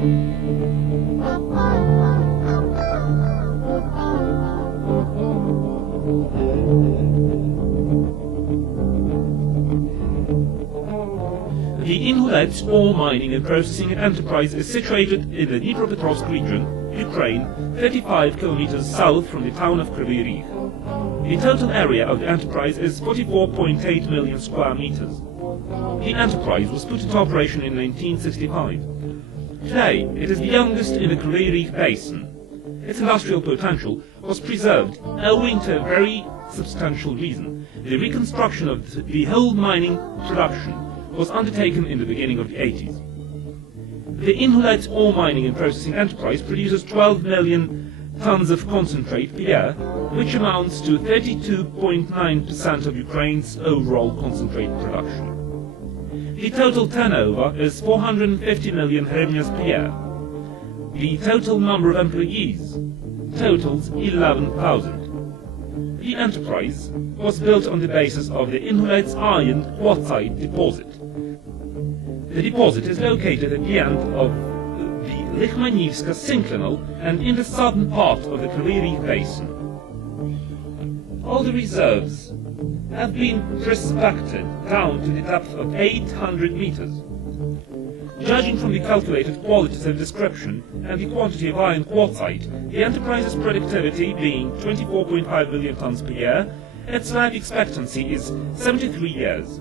The Inhulet ore mining and processing enterprise is situated in the Dnipropetrovsk region, Ukraine, 35 kilometers south from the town of Kryvyi Rih. The total area of the enterprise is 44.8 million square meters. The enterprise was put into operation in 1965. Today, it is the youngest in the Kryvyi Rih basin. Its industrial potential was preserved owing to a very substantial reason. The reconstruction of the whole mining production was undertaken in the beginning of the 80s. The Inhulet ore mining and processing enterprise produces 12 million tons of concentrate per year, which amounts to 32.9% of Ukraine's overall concentrate production. The total turnover is 450 million hryvnias per year. The total number of employees totals 11,000. The enterprise was built on the basis of the Inhulet's iron quartzite deposit. The deposit is located at the end of the Lichmanivska synclinal and in the southern part of the Kryvyi Rih basin. All the reserves have been prospected down to the depth of 800 meters. Judging from the calculated qualitative description and the quantity of iron quartzite, the enterprise's productivity being 24.5 million tons per year, its life expectancy is 73 years.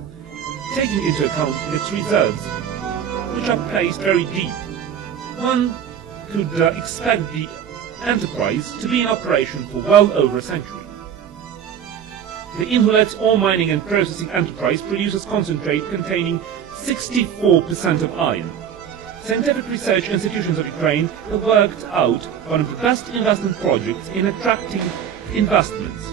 Taking into account its reserves, which are placed very deep, one could expect the enterprise to be in operation for well over a century. The Inhulet ore mining and processing enterprise produces concentrate containing 64% of iron. Scientific research institutions of Ukraine have worked out one of the best investment projects in attracting investments.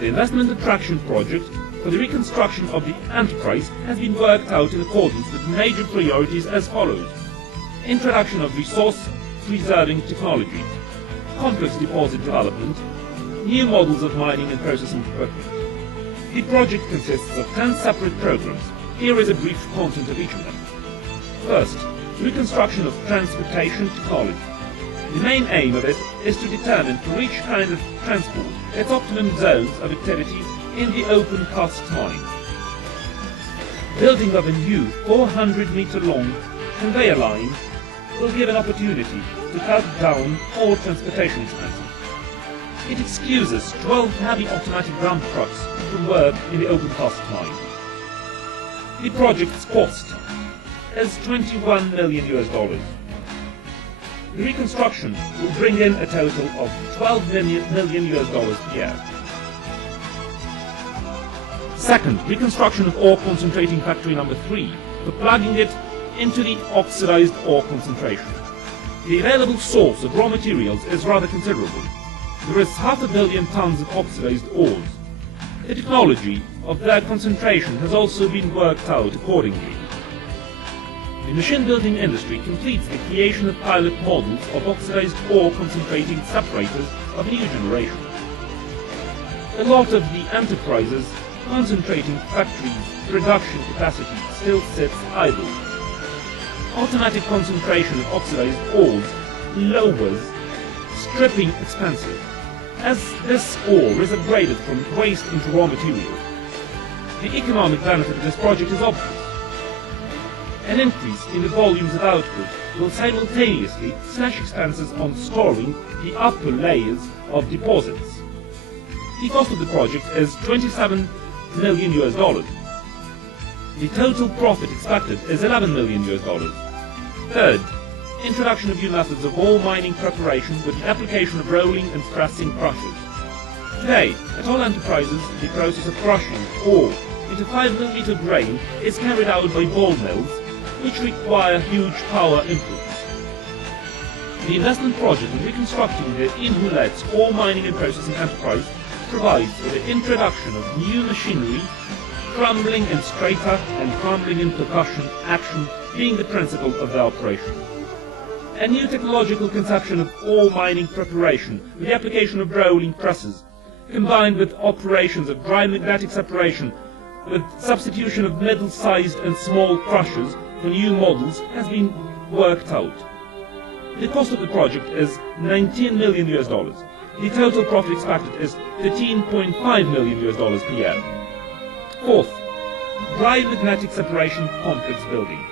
The investment attraction project for the reconstruction of the enterprise has been worked out in accordance with major priorities as follows: introduction of resource-preserving technology, complex deposit development, new models of mining and processing equipment. The project consists of 10 separate programs. Here is a brief content of each of them. First, reconstruction of transportation technology. The main aim of it is to determine for each kind of transport its optimum zones of activity in the open-cast mine. Building of a new 400-meter-long conveyor line will give an opportunity to cut down all transportation expenses. It excuses 12 heavy automatic dump trucks from work in the open-cast mine. The project's cost is $21 million. The reconstruction will bring in a total of $12 million per year. Second, reconstruction of ore concentrating factory number 3 for plugging it into the oxidized ore concentration. The available source of raw materials is rather considerable. There is 500 million tons of oxidized ores. The technology of their concentration has also been worked out accordingly. The machine-building industry completes the creation of pilot models of oxidized ore concentrating separators of new generation. A lot of the enterprise's concentrating factories' production capacity still sits idle. Automatic concentration of oxidized ores lowers stripping expenses, as this ore is upgraded from waste into raw material. The economic benefit of this project is obvious. An increase in the volumes of output will simultaneously slash expenses on storing the upper layers of deposits. The cost of the project is $27 million. The total profit expected is $11 million. Third, introduction of new methods of ore mining preparation with the application of rolling and pressing crushers. Today, at all enterprises, the process of crushing ore into 5mm grain is carried out by ball mills, which require huge power inputs. The investment project in reconstructing the Inhulet's ore mining and processing enterprise provides for the introduction of new machinery, crumbling and strata and crumbling and percussion action being the principle of the operation. A new technological conception of ore mining preparation with the application of rolling presses, combined with operations of dry magnetic separation with substitution of middle-sized and small crushers for new models, has been worked out. The cost of the project is $19 million. The total profit expected is $13.5 million per year. Fourth, dry magnetic separation complex building.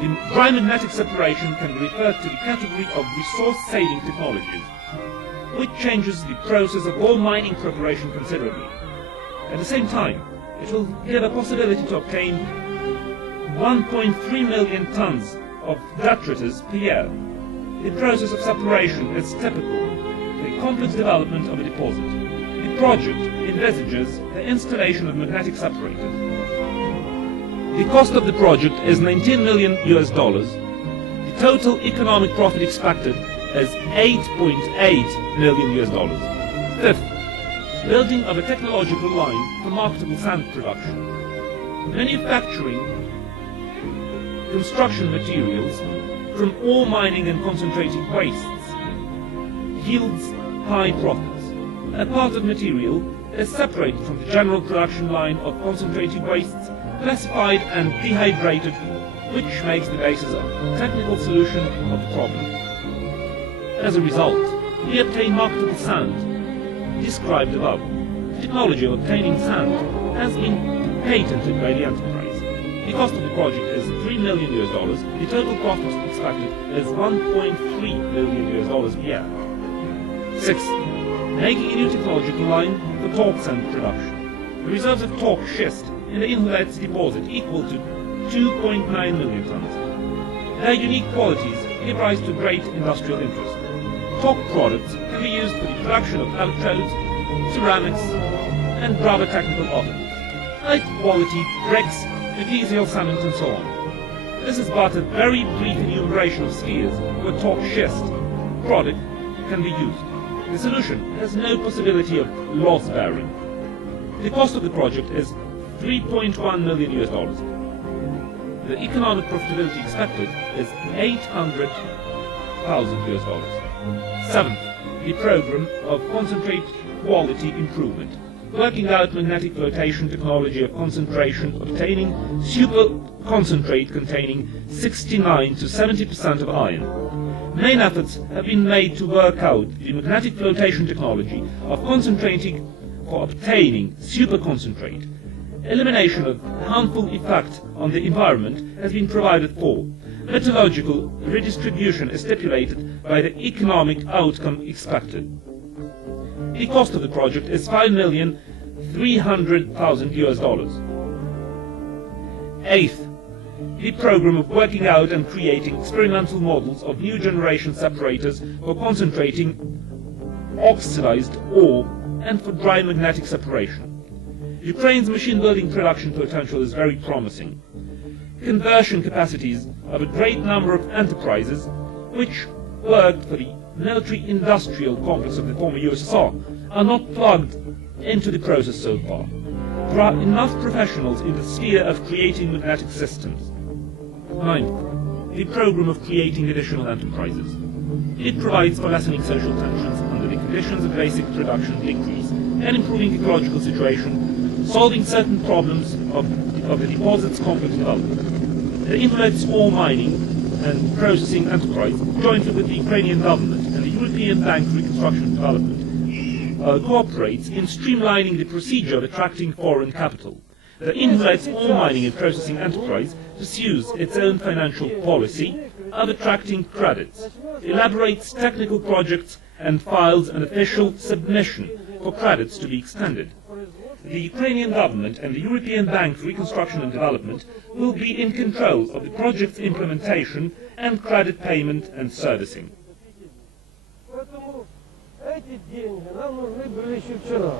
The dry magnetic separation can be referred to the category of resource-saving technologies, which changes the process of ore mining preparation considerably. At the same time, it will give a possibility to obtain 1.3 million tons of detritus per year. The process of separation is typical for the complex development of a deposit. The project envisages the installation of magnetic separators. The cost of the project is $19 million. The total economic profit expected is $8.8 million. Fifth, building of a technological line for marketable sand production. Manufacturing construction materials from ore mining and concentrated wastes yields high profits. A part of material is separated from the general production line of concentrated wastes, classified and dehydrated, which makes the basis of technical solution of the problem. As a result, we obtain marketable sand, described above. The technology of obtaining sand has been patented by the enterprise. The cost of the project is $3 million. The total profit expected is $1.3 million per year. Sixth, making a new technological line for talc sand production. The reserves of talc schist in the Inhulet deposit equal to 2.9 million tons. Their unique qualities give rise to great industrial interest. Talc products can be used for the production of electrodes, ceramics, and rubber technical articles, high-quality bricks, magnesial cement, and so on. This is but a very brief enumeration of spheres where talc schist product can be used. The solution has no possibility of loss bearing. The cost of the project is $3.1 million. The economic profitability expected is $800,000. Seventh, the program of concentrate quality improvement, working out magnetic flotation technology of concentration, obtaining super concentrate containing 69 to 70% of iron. Main efforts have been made to work out the magnetic flotation technology of concentrating for obtaining super concentrate. Elimination of harmful effect on the environment has been provided for. Metallurgical redistribution is stipulated by the economic outcome expected. The cost of the project is $5,300,000. Eighth, the program of working out and creating experimental models of new generation separators for concentrating oxidized ore and for dry magnetic separation. Ukraine's machine-building production potential is very promising. Conversion capacities of a great number of enterprises which worked for the military-industrial complex of the former USSR are not plugged into the process so far. There are enough professionals in the sphere of creating magnetic systems. Ninth, the program of creating additional enterprises. It provides for lessening social tensions under the conditions of basic production decrease and improving ecological situation, solving certain problems of the deposit's complex development. The Inhulet's ore mining and processing enterprise, jointly with the Ukrainian government and the European Bank for Reconstruction and Development, cooperates in streamlining the procedure of attracting foreign capital. The Inhulet's ore mining and processing enterprise pursues its own financial policy of attracting credits, elaborates technical projects, and files an official submission for credits to be extended. The Ukrainian government and the European Bank for Reconstruction and Development will be in control of the project's implementation and credit payment and servicing. Эти деньги нам нужны были еще вчера.